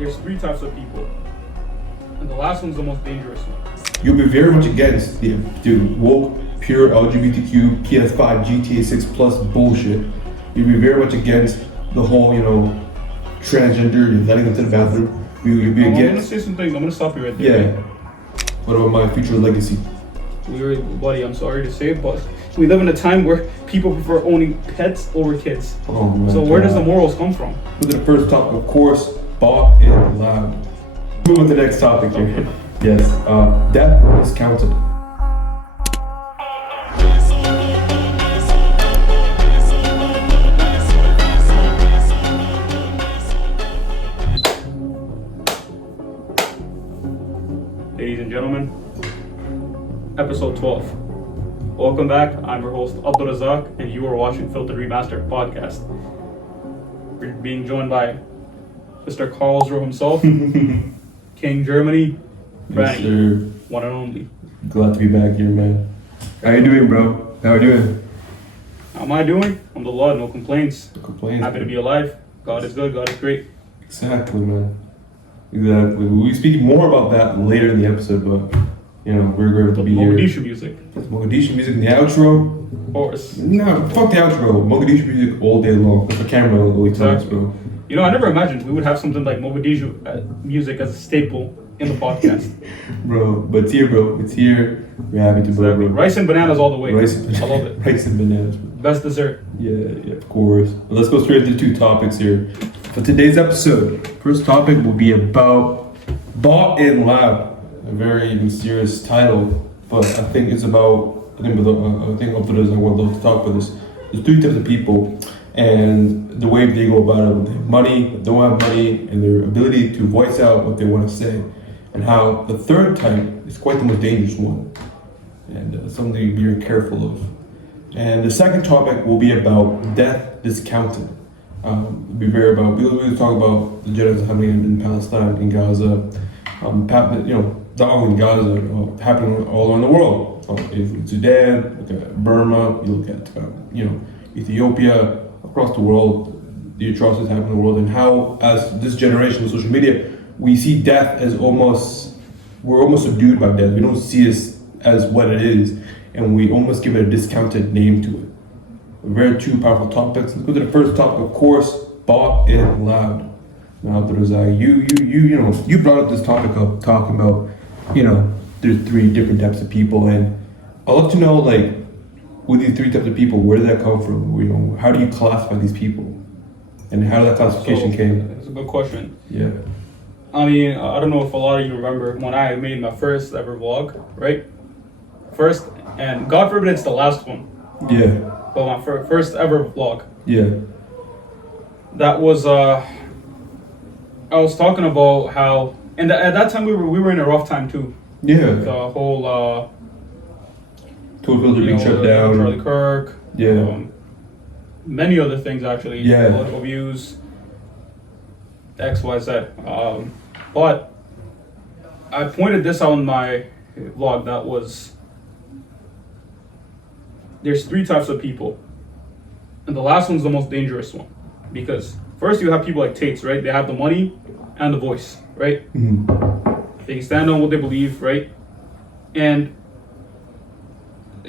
There's three types of people, and the last one's the most dangerous one. You'll be very much against the woke, pure LGBTQ, PS5, GTA 6 plus bullshit. You'll be very much against the whole, transgender, letting them to the bathroom. You'll be I'm against. gonna say some things. I'm gonna stop you right there. Yeah. What about my future legacy? Buddy, I'm sorry to say, but we live in a time where people prefer owning pets over kids. Oh man. So where does the morals come from? Look at the first topic, of course, bought and loud. Move on to the next topic here. Okay. Yes, death is counted. Ladies and gentlemen, episode 12. Welcome back. I'm your host, Abdul Razak, and you are watching Filtered Remastered podcast. We're being joined by Mr. Karlsruhe himself, King Germany, Yes, Franny, sir. one and only. Glad to be back here, man. How you doing, bro? How you doing? How am I doing? Alhamdulillah, no complaints. No complaints. Happy to be alive. God is good, God is great. Exactly, man. Exactly. We'll be speaking more about that later in the episode, but we're grateful to be here. Mogadishu music, It's Mogadishu music in the outro. of course. No, fuck the outro. Mogadishu music all day long. With the camera all the time, bro. I never imagined we would have something like Mogadishu music as a staple in the podcast. Bro, but it's here, bro. It's here. We're happy to bro. Rice and bananas all the way. Rice and I love it. Rice and bananas. Best dessert. Yeah, of course. Well, let's go straight to two topics here. For today's episode, first topic will be about Bought and Loud. A very mysterious title, but I think it's about, I think after this I would love to talk about this. There's three types of people, and the way they go about it, when they have money, they don't have money, and their ability to voice out what they want to say. And how the third type is quite the most dangerous one, and something to be very careful of. And the second topic will be about death discounted. We'll talk about the genocide happening in Palestine, in Gaza, not only in Gaza, happening all around the world. If in Sudan, look at Burma, you look at Ethiopia, across the world, the atrocities happen in the world, and how, as this generation with social media, we see death as we're almost subdued by death. We don't see it as what it is, and we almost give it a discounted name to it. Very two powerful topics. Let's go to the first topic, of course, bought and loud. Now, you brought up this topic up, talking about, there's three different types of people, and I'd love to know, with these three types of people, where did that come from? How do you classify these people, and how did that classification came? It's a good question. Yeah. I mean, I don't know if a lot of you remember when I made my first ever vlog, right? First, and God forbid it's the last one, Yeah. but my first ever vlog. Yeah. That was, I was talking about how, and at that time we were in a rough time too. Yeah. The whole, Total filter being shut down. Charlie Kirk. Yeah. Many other things actually. Yeah. Political views. X, Y, Z. But I pointed this out in my vlog. That was, there's three types of people, and the last one's the most dangerous one, because first you have people like Tates, right? They have the money and the voice, right? Mm-hmm. They can stand on what they believe, right? And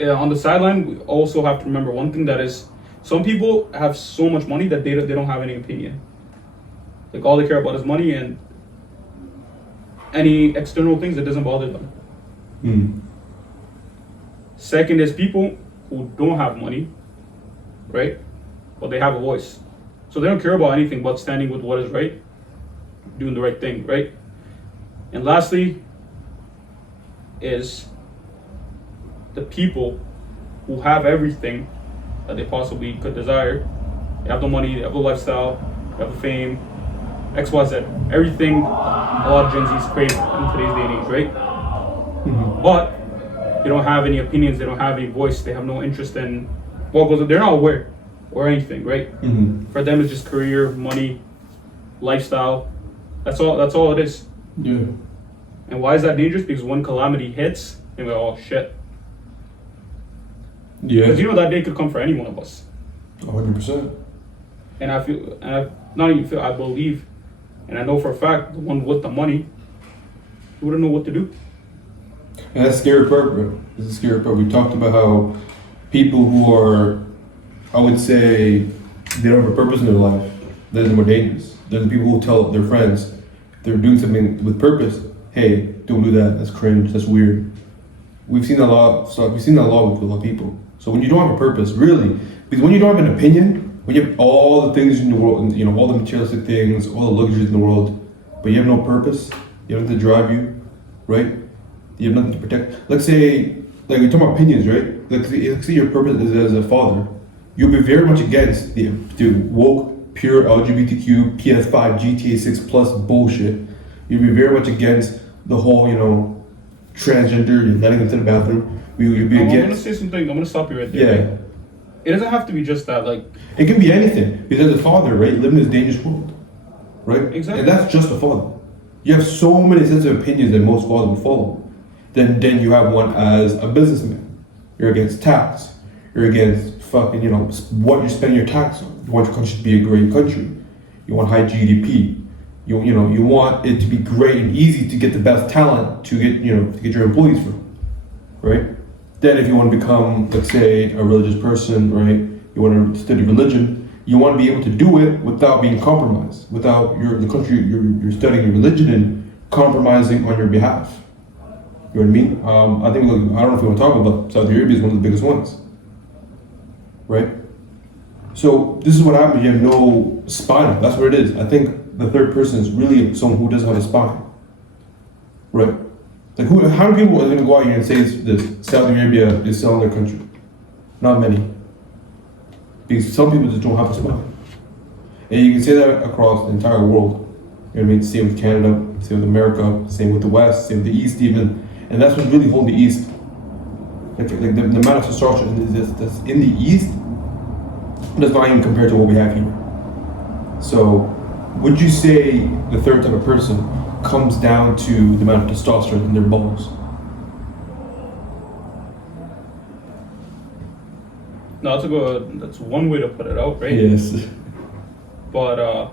on the sideline, we also have to remember one thing, that is, some people have so much money that they don't have any opinion. Like, all they care about is money, and any external things, that doesn't bother them. Mm. Second is people who don't have money, right? But they have a voice. So they don't care about anything but standing with what is right, doing the right thing, right? And lastly is the people who have everything that they possibly could desire. They have the money, they have the lifestyle, they have the fame, X, Y, Z. Everything a lot of Gen Zs crave in today's day and age, right? Mm-hmm. But they don't have any opinions, they don't have any voice, they have no interest in what goes on. They're not aware or anything, right? Mm-hmm. For them, it's just career, money, lifestyle. That's all it is. Yeah. And why is that dangerous? Because when calamity hits, they go, oh shit. Yeah. Because that day could come for any one of us. 100%. And I feel, and I not even feel, I believe, And I know for a fact, the one with the money, he wouldn't know what to do. And that's the scary part, bro. This is the scary part. We talked about how people who are, I would say, they don't have a purpose in their life, they're the more dangerous. They're the people who tell their friends if they're doing something with purpose, hey, don't do that, that's cringe, that's weird. We've seen that a lot, with a lot of people. So when you don't have a purpose, really, because when you don't have an opinion, when you have all the things in the world, and, you know, all the materialistic things, all the luxuries in the world, but you have no purpose, you have nothing to drive you, right? You have nothing to protect. Let's say, like we're talking about opinions, right? Let's say your purpose is as a father. You'll be very much against the woke, pure LGBTQ, PS5, GTA 6 plus bullshit. You'll be very much against the whole, you know, transgender, you're letting them to the bathroom. You'll be against. I'm gonna say something, I'm gonna stop you right there. Yeah. Right? It doesn't have to be just that, like. It can be anything. Because as a father, right, living in this dangerous world, right? Exactly. And that's just a father. You have so many sets of opinions that most fathers would follow. Then you have one as a businessman. You're against tax. You're against fucking, you know, what you're spending your tax on. You want your country to be a great country. You want high GDP. You want it to be great and easy to get the best talent to get your employees from, right? Then if you want to become, let's say, a religious person, right? You want to study religion. You want to be able to do it without being compromised, without the country you're studying your religion in compromising on your behalf. You know what I mean? I think, look, I don't know if you want to talk about Saudi Arabia is one of the biggest ones, right? So this is what happens. You have no spine. That's what it is. I think the third person is really someone who doesn't have a spine, right? Like, how many people are going to go out here and say this? Saudi Arabia is selling their country. Not many. Because some people just don't have a spine. And you can say that across the entire world. You know what I mean? Same with Canada, same with America, same with the West, same with the East even. And that's what's really holding the East. Like the amount of testosterone that's in the East does not even compare to what we have here. So, would you say the third type of person comes down to the amount of testosterone in their balls? No, that's one way to put it out, right? Yes. But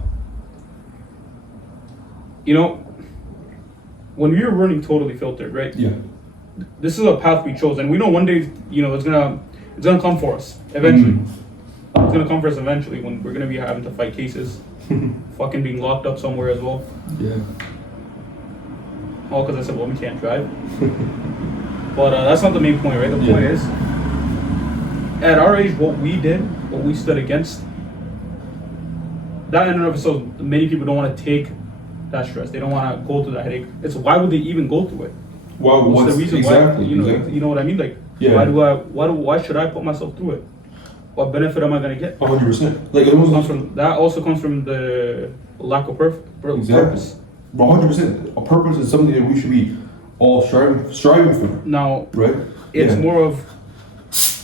you know, when we were running totally filtered, right? Yeah. This is a path we chose, and we know one day, you know, it's gonna come for us eventually. Mm-hmm. It's gonna come for us eventually when we're gonna be having to fight cases, fucking being locked up somewhere as well. Yeah. All because I said women can't drive. But that's not the main point, right? The point is, at our age, what we did, what we stood against, that in and of itself, many people don't want to take that stress. They don't want to go through that headache. It's why would they even go through it? Well, what's the reason exactly, why? You know, exactly. you know what I mean? Like, Yeah. why should I put myself through it? What benefit am I gonna get? 100%. Like, That also comes from the lack of purpose. Exactly. 100%. A purpose is something that we should be all striving for. Now, right? It's more of,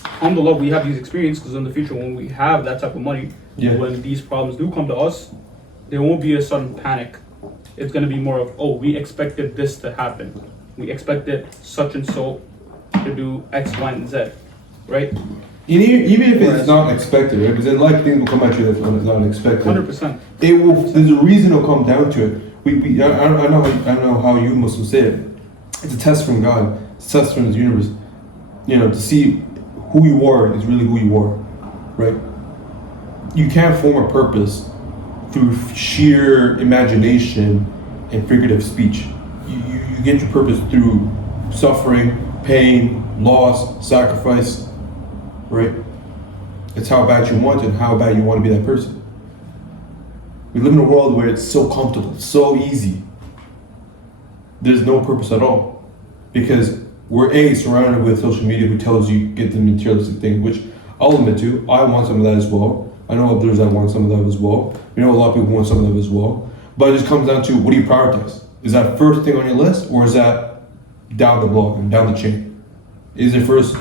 alhamdulillah, we have these experiences because in the future when we have that type of money, when these problems do come to us, there won't be a sudden panic. It's going to be more of, oh, we expected this to happen. We expected such and so to do X, Y, and Z, right? Even if it's not expected, right? Because then like things will come at you that's not unexpected. 100%. It will. There's a reason it'll come down to it. I know how you Muslims say it. It's a test from God. It's a test from the universe. You know, to see who you are is really who you are, right? You can't form a purpose through sheer imagination and figurative speech. You get your purpose through suffering, pain, loss, sacrifice, right? It's how bad you want it and how bad you want to be that person. We live in a world where it's so comfortable, so easy. There's no purpose at all. Because we're surrounded with social media who tells you get the materialistic thing, which I'll admit to, I want some of that as well. I know others that want some of that as well. You know, a lot of people want some of that as well. But it just comes down to, what do you prioritize? Is that first thing on your list, or is that down the block and down the chain? Is it first,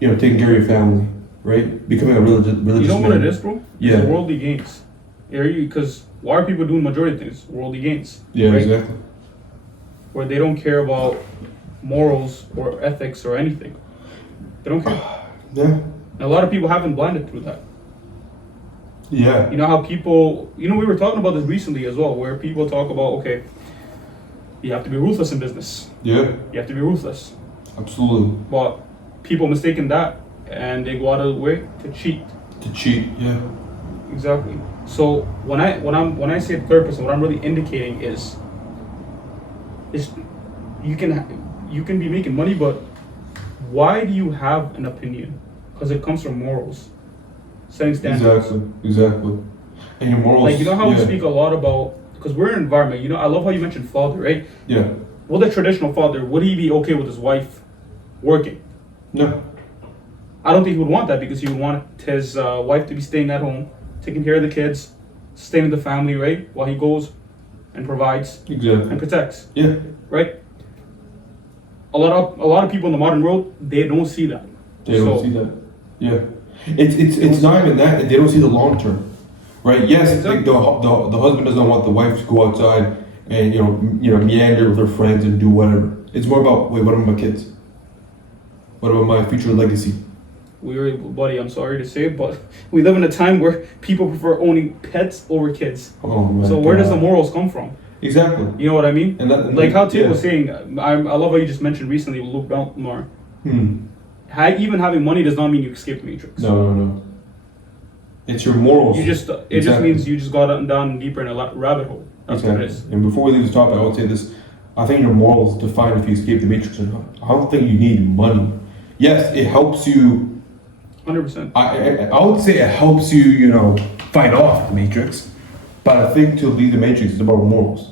taking care of your family, right? Becoming a religious man. You know what it is, bro? Yeah. It's worldly gains. Because why are people doing majority of things? Worldly gains. Yeah, right? exactly. Where they don't care about morals or ethics or anything. They don't care. Yeah. And a lot of people haven't blinded through that. Yeah. You know how people, we were talking about this recently as well, where people talk about, okay, you have to be ruthless in business. Yeah. You have to be ruthless. Absolutely. But people mistaken that and they go out of the way to cheat. To cheat. Yeah. Exactly. So when I say the third person, what I'm really indicating is you can be making money, but why do you have an opinion? Because it comes from morals, setting standards. Exactly. And your morals. Like, how we speak a lot about, because we're in an environment. I love how you mentioned father, right? Yeah. Well, the traditional father, would he be okay with his wife working? No. I don't think he would want that, because he would want his wife to be staying at home, taking care of the kids, sustaining the family, right? While he goes and provides and protects. Yeah. Right? A lot of people in the modern world, they don't see that. They don't see that. Yeah. It's not even that. They don't see the long term. Right? Yes, Exactly. the husband doesn't want the wife to go outside and meander with her friends and do whatever. It's more about, wait, what about my kids? What about my future legacy? Buddy, I'm sorry to say, but we live in a time where people prefer owning pets over kids. Oh my So where God. does the morals come from? Exactly. You know what I mean? And like how Tate was saying, I love how you just mentioned recently with Luke Belmar. Even having money does not mean you escape the matrix. No. It's your morals. It just means you just got down deeper in a rabbit hole. That's what it is. And before we leave this topic, I would say this. I think your morals define if you escape the matrix or not. I don't think you need money. Yes, it helps you. 100%. I would say it helps you, fight off the matrix. But I think to leave the matrix is about morals.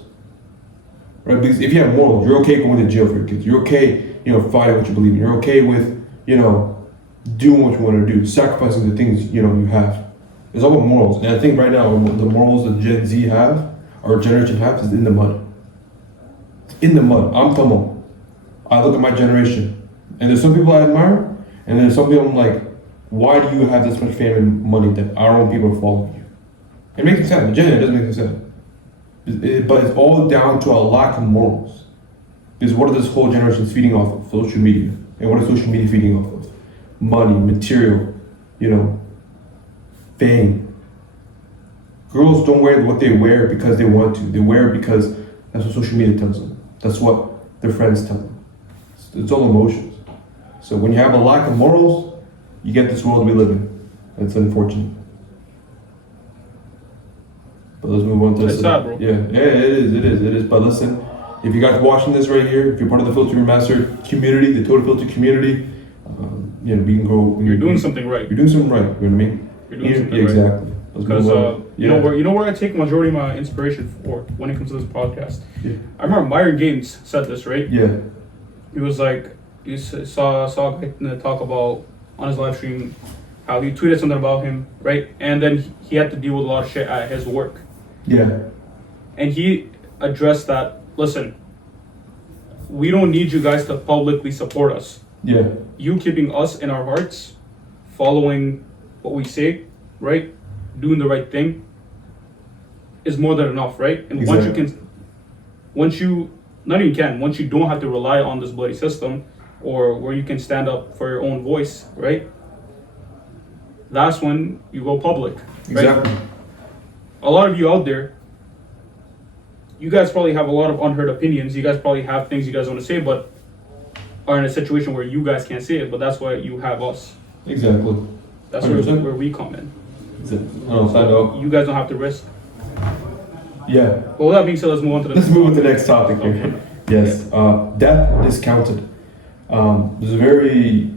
Right? Because if you have morals, you're okay going to jail for your kids. You're okay, fighting what you believe in. You're okay with, doing what you want to do, sacrificing the things, you have. It's all about morals. And I think right now, the morals that Gen Z have, or generation have, is in the mud. It's in the mud. I'm talking about. I look at my generation, and there's some people I admire, and there's some people I'm like, why do you have this much fame and money that our own people are following you? It makes sense. Genuinely, it doesn't make sense. But it's all down to a lack of morals. Because what are this whole generation is feeding off of? Social media. And what is social media feeding off of? Money, material, fame. Girls don't wear what they wear because they want to. They wear it because that's what social media tells them. That's what their friends tell them. It's all emotions. So when you have a lack of morals, you get this world we live in. It's unfortunate. But let's move on to this. It's sad, bro. Yeah, it is. But listen, if you guys watching this right here, if you're part of the Filter Remastered community, the Total Filter community, we can go. You're doing something right. You're doing something right. You know what I mean? You're doing something right. Exactly. Because you know where I take majority of my inspiration for when it comes to this podcast. Yeah. I remember Myron Gaines said this, right? Yeah. He was like, you saw a guy talk about on his live stream how he tweeted something about him, right? And then he had to deal with a lot of shit at his work. Yeah. And he addressed that. Listen, we don't need you guys to publicly support us. Yeah. You keeping us in our hearts, following what we say, right? Doing the right thing is more than enough, right? And Exactly. once you don't have to rely on this bloody system, or where you can stand up for your own voice, right? That's when you go public, right? Exactly. A lot of you out there, you guys probably have a lot of unheard opinions. You guys probably have things you guys want to say, but are in a situation where you guys can't say it. But that's why you have us. Exactly. That's 100%. where we come in. So, you guys don't have to risk. Yeah. But with that being said, let's move on to the Let's move on to the next topic. Okay. Yes. Death discounted. It's a very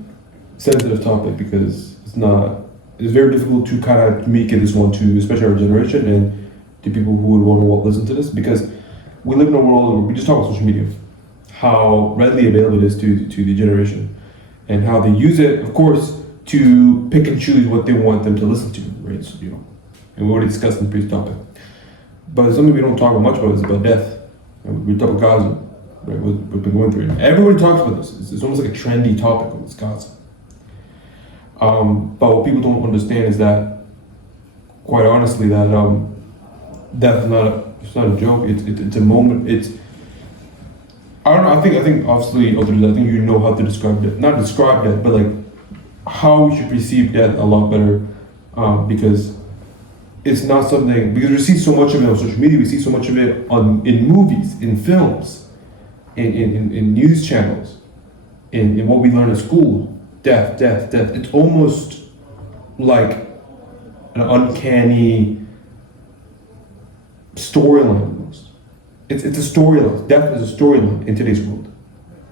sensitive topic because it's very difficult to kind of communicate this one to, especially our generation and to people who would want to listen to this, because we live in a world where we just talk about social media, how readily available it is to the generation, and how they use it, of course, to pick and choose what they want them to listen to, right? So, and we already discussed in the previous topic. But something we don't talk much about is about death. We talk about Gaza, right? We've been going through it. Everybody talks about this. It's almost like a trendy topic of Gaza. But what people don't understand is that, quite honestly, that death is not a joke. It's a moment. I don't know. I think obviously, I think you know how to describe death. Not describe death, but like how we should perceive death a lot better, because it's not something, because we see so much of it on social media, we see so much of it in movies, in films, in news channels, in what we learn in school. Death, death, death. It's almost like an uncanny storyline almost. It's a storyline. Death is a storyline in today's world,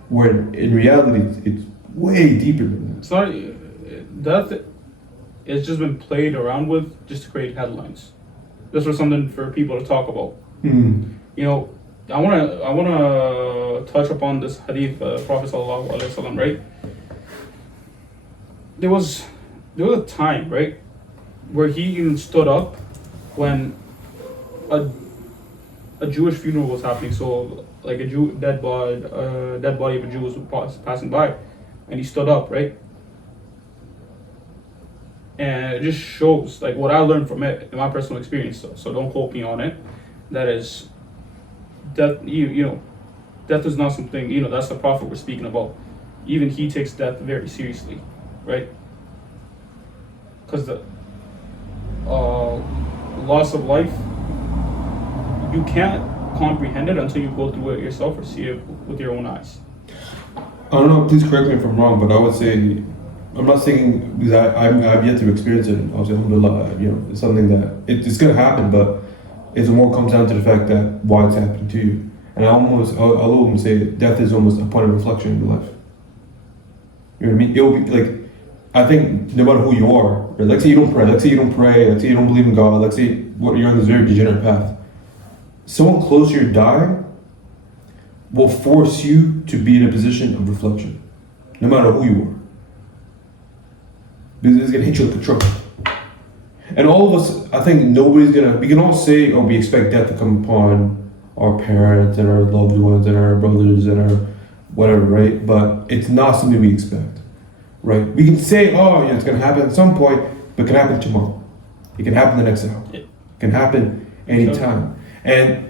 where in reality it's way deeper than that. It's not death. It's just been played around with just to create headlines. This was something for people to talk about. Mm. You know, I wanna touch upon this hadith, Prophet sallallahu alaihi wasallam, right? There was a time, right, where he even stood up when a Jewish funeral was happening. So like a dead body of a Jew was passing by, and he stood up, right? And it just shows like what I learned from it in my personal experience. So don't quote me on it. That is, death. You know, death is not something. You know, that's the Prophet we're speaking about. Even he takes death very seriously, right? Because the loss of life, you can't comprehend it until you go through it yourself or see it with your own eyes. I don't know, please correct me if I'm wrong, but I would say, I'm not saying, because I've yet to experience it, obviously, alhamdulillah, you know, it's something that, it's going to happen, but it more comes down to the fact that why it's happening to you. And I'll almost say death is almost a point of reflection in your life. You know what I mean? It will be like, I think no matter who you are, right? Let's say you don't pray, let's say you don't believe in God, let's say you're on this very degenerate path. Someone close to your dying will force you to be in a position of reflection, no matter who you are. Because it's gonna hit you like a truck. And all of us, I think we can all say, oh, we expect death to come upon our parents and our loved ones and our brothers and our whatever, right? But it's not something we expect, right? We can say, oh, yeah, it's gonna happen at some point, but it can happen tomorrow. It can happen the next hour. It can happen anytime. And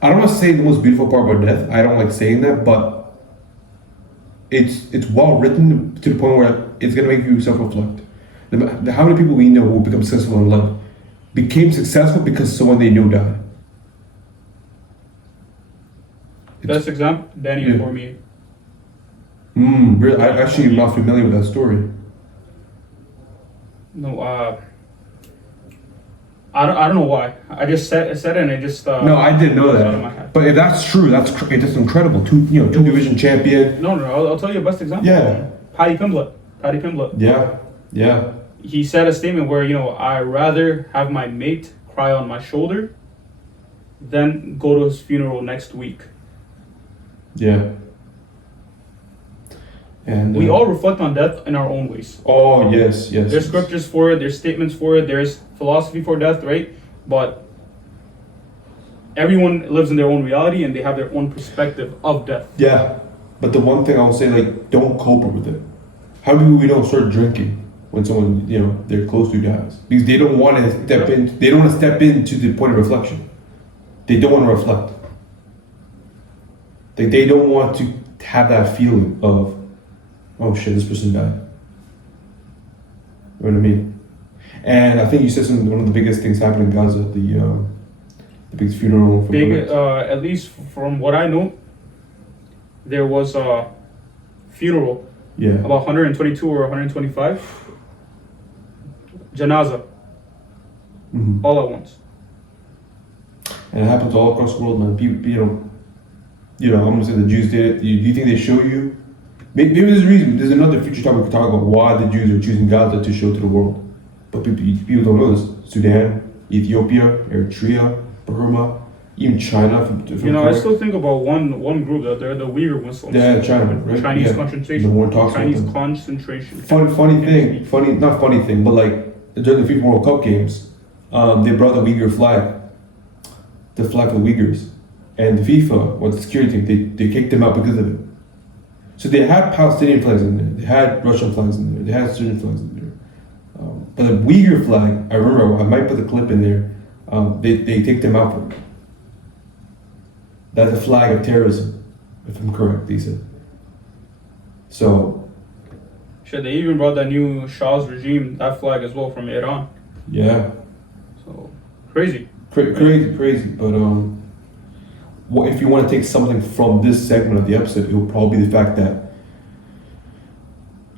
I don't want to say the most beautiful part about death. I don't like saying that, but it's well written to the point where it's gonna make you self-reflect. How many people we know who become successful in life became successful because someone they knew died? Best example, Danny Cormier. Really? I actually am not familiar with that story. No, I don't know why. I just said it and it just. No, I didn't know that. But if that's true, that's incredible. Two division champion. No. I'll tell you a best example. Yeah. Paddy Pimblett. Yeah. He said a statement where I rather have my mate cry on my shoulder than go to his funeral next week. Yeah. And we all reflect on death in our own ways. Oh yes. There's scriptures for it. There's statements for it. There's philosophy for death, right? But everyone lives in their own reality and they have their own perspective of death. Yeah, but the one thing I'll say, like, don't cope with it. How do we don't start drinking when someone they're close to dies? Because they don't want to step in. They don't want to step into the point of reflection. They don't want to reflect. They don't want to have that feeling of, oh shit, this person died. You know what I mean? And I think you said one of the biggest things happened in Gaza, the biggest funeral. At least from what I know, there was a funeral. Yeah. About 122 or 125 janaza. Mm-hmm. All at once. And it happens all across the world, man. People, I'm gonna say the Jews did it. Do you think they show you? Maybe there's a reason. There's another future topic we could talk about why the Jews are choosing Gaza to show to the world. But people don't know this. Sudan, Ethiopia, Eritrea, Burma, even China. I still think about one group that they're the Uyghur Muslims. Yeah, China, right? Chinese concentration. No one talks Chinese about concentration. Not funny thing, but like during the FIFA World Cup games, they brought the Uyghur flag, the flag of the Uyghurs, and the FIFA, or the security team, they kicked them out because of it. So they had Palestinian flags in there, they had Russian flags in there, they had Syrian flags in there. But the Uyghur flag, I remember, I might put the clip in there, they take them out for it. That's a flag of terrorism, if I'm correct, they said. So. Shit, they even brought that new Shah's regime, that flag as well from Iran. Yeah. So crazy. Crazy. But what if you want to take something from this segment of the episode? It will probably be the fact that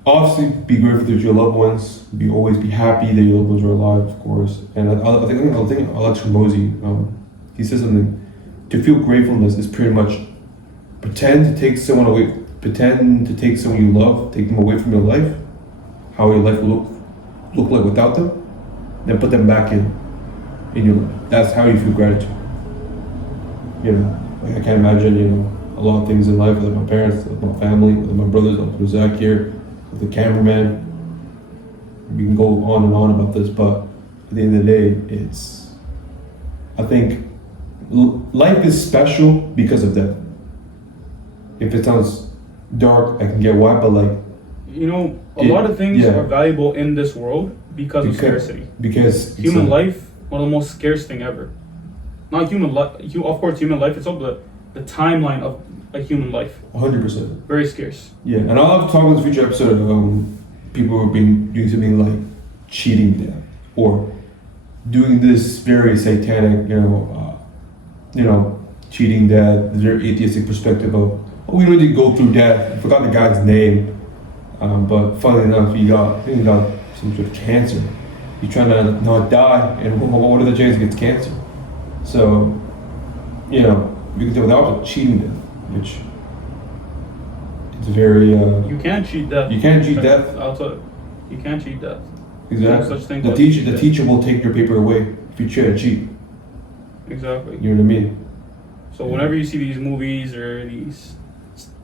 obviously be grateful that your loved ones. Always be happy that your loved ones are alive, of course. And I think Alex Ramosi, he says something. To feel gratefulness is pretty much pretend to take someone you love, take them away from your life, how your life will look like without them, then put them back in your life. That's how you feel gratitude. You know, like I can't imagine, a lot of things in life with my parents, with my family, with my brothers, with Zach here, with the cameraman. We can go on and on about this, but at the end of the day, I think life is special because of death. If it sounds dark, I can get why, but like, a lot of things are valuable in this world because of scarcity. Because human life, one of the most scarce thing ever. Not human life. Of course, human life. It's also the timeline of a human life. 100%. Very scarce. Yeah, and I'll have to talk in the future episode. People who are doing something like cheating death or doing this very satanic, cheating death. Their atheistic perspective of, we don't need to go through death. I forgot the guy's name, but funnily enough, he got some sort of cancer. He's trying to not die, and what are the chances he gets cancer? So, we can do without cheating death, which it's very. You can't cheat death. You can't cheat death. I'll tell you, you can't cheat death. Exactly. No such thing The teacher will take your paper away if you try to cheat. Exactly. You know what I mean? So whenever you see these movies or these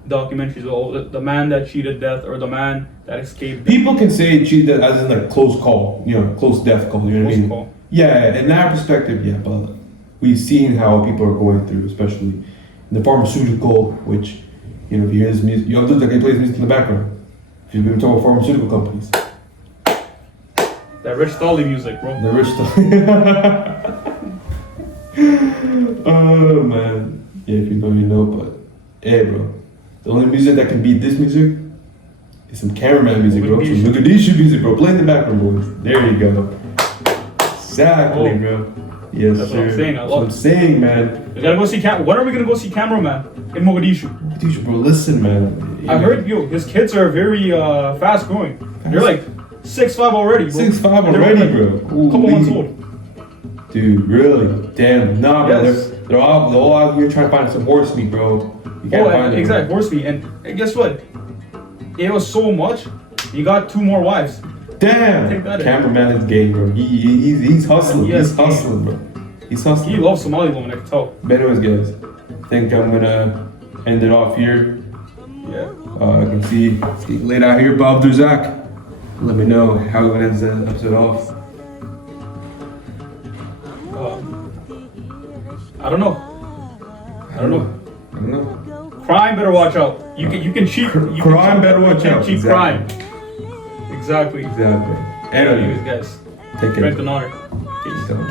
documentaries, the man that cheated death or the man that escaped death. People can say cheat death as in like close call, close death call. You know what I mean? Call. Yeah, in that perspective, yeah. But we've seen how people are going through, especially in the pharmaceutical, which if you hear this music, you have to look like he plays music in the background. If you've been talking about pharmaceutical companies. That Rich Dolly music, bro. The Rich Dolly. Oh man. Yeah, if you know, you know, but hey bro. The only music that can beat this music is some cameraman music, bro. Some Mogadishu music, bro. Play in the background, boys. There you go. Exactly, bro. Yes, that's sir. what I'm saying. I love That's what I'm saying, man. We gotta go see when are we gonna go see Cameraman in Mogadishu? Mogadishu, bro. Listen, man. I heard his kids are very fast growing. They're like 6'5" already, bro. 6'5" already, like bro. A couple months old. Dude, really? Damn. Nah, bro. Yes. They're all out here trying to find some horse meat, bro. You can't find it. Exactly, horse meat. And guess what? It was so much, you got 2 more wives. Damn. Cameraman is gay, bro. He's hustling. He's hustling, bro. He's hustling. He loves Somali women, I can tell. But anyways, guys, I think I'm gonna end it off here. Yeah. I can see it's getting late out here, Bob Zach. Let me know how you want to end the episode off. I don't know. Crime better watch out. You can cheat. Crime better watch out. Cheat crime. Exactly. Exactly. Anyway, guys. take care. Strength and honor. Peace.